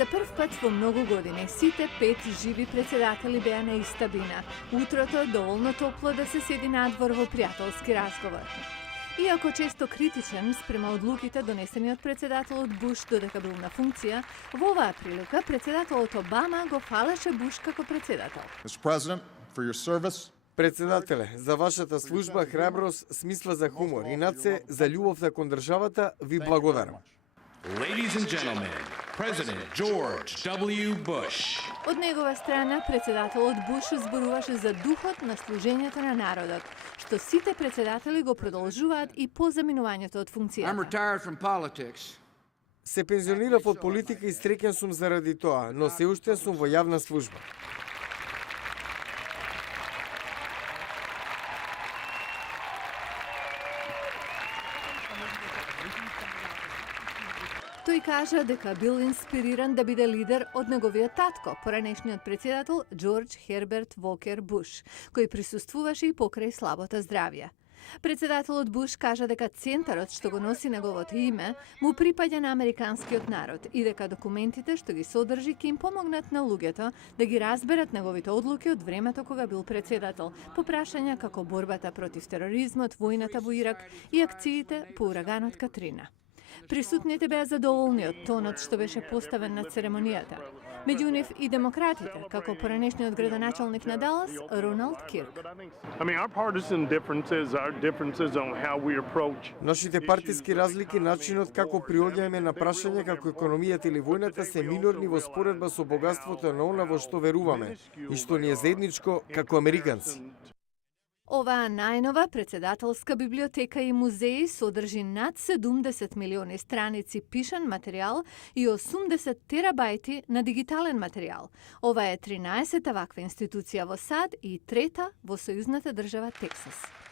За прв пат во многу години сите 5 живи председатели беа на иста бина. Утрото доволно топло да се седи надвор во пријателски разговор. Иако често критичен спрема одлуките донесени од председателот Буш додека бил на функција, во оваа прилика председателот Обама го фалеше Буш како председател. Председателе, за вашата служба, храброст, смисла за хумор и над се за љубовта кон државата, ви благодарам. Ladies and gentlemen, President George W. Bush. Од негова страна, председателот Буш зборуваше за духот на служењето на народот, што сите председатели го продолжуваат и по заминувањето од функцијата. Се пензионирав од политика и среќен сум заради тоа, но се уште сум во јавна служба. Тој кажа дека бил инспириран да биде лидер од неговиот татко, поранешниот председател Џорџ Херберт Волкер Буш, кој присуствуваше и покрај слабото здравје. Председателот Буш кажа дека центарот што го носи неговото име му припаѓа на американскиот народ и дека документите што ги содржи ќе им помогнат на луѓето да ги разберат неговите одлуки од времето кога бил председател, по прашања како борбата против тероризмот, војната во Ирак и акциите по ураганот Катрина. Присутните беа задоволни од тонот што беше поставен на церемонијата. Меѓу нив и демократите, како поранешниот градоначалник на Далас, Роналд Кирк. Нашите партиски разлики, начинот како приоѓаме на прашања како економијата или војната се минорни во споредба со богатството на она во што веруваме и што ни е заедничко како американци. Оваа најнова председателска библиотека и музеи содржи над 70 милиони страници пишан материјал и 80 терабајти на дигитален материјал. Ова е 13-та ваква институција во САД и трета во сојузната држава Тексас.